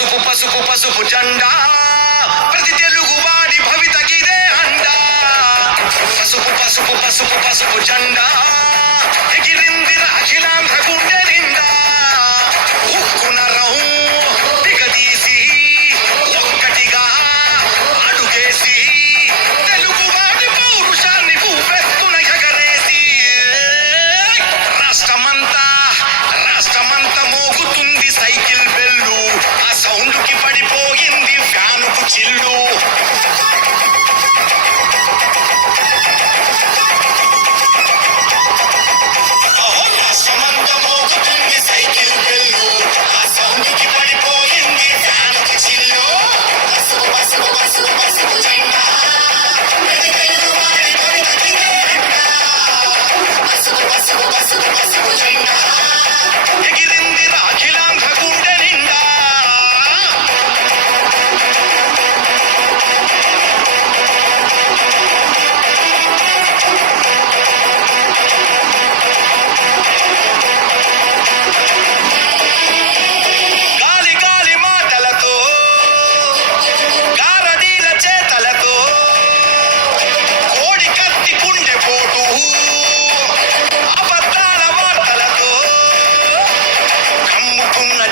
పసుపు పసుపు పసుపు జెండా. ప్రతి తెలుగు వాడి భవితకిదే అండా. పసుపు పసుపు పసుపు పసుపు జెండా.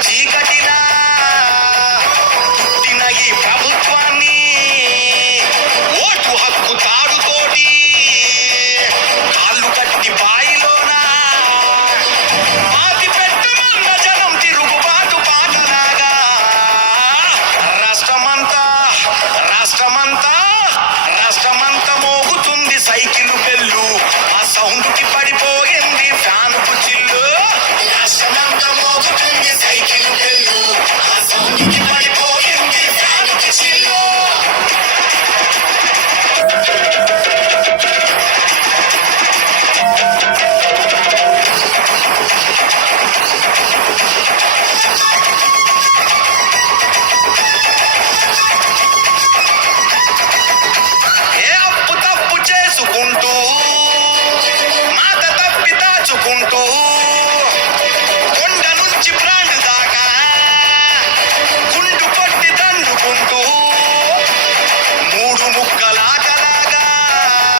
chica, chica.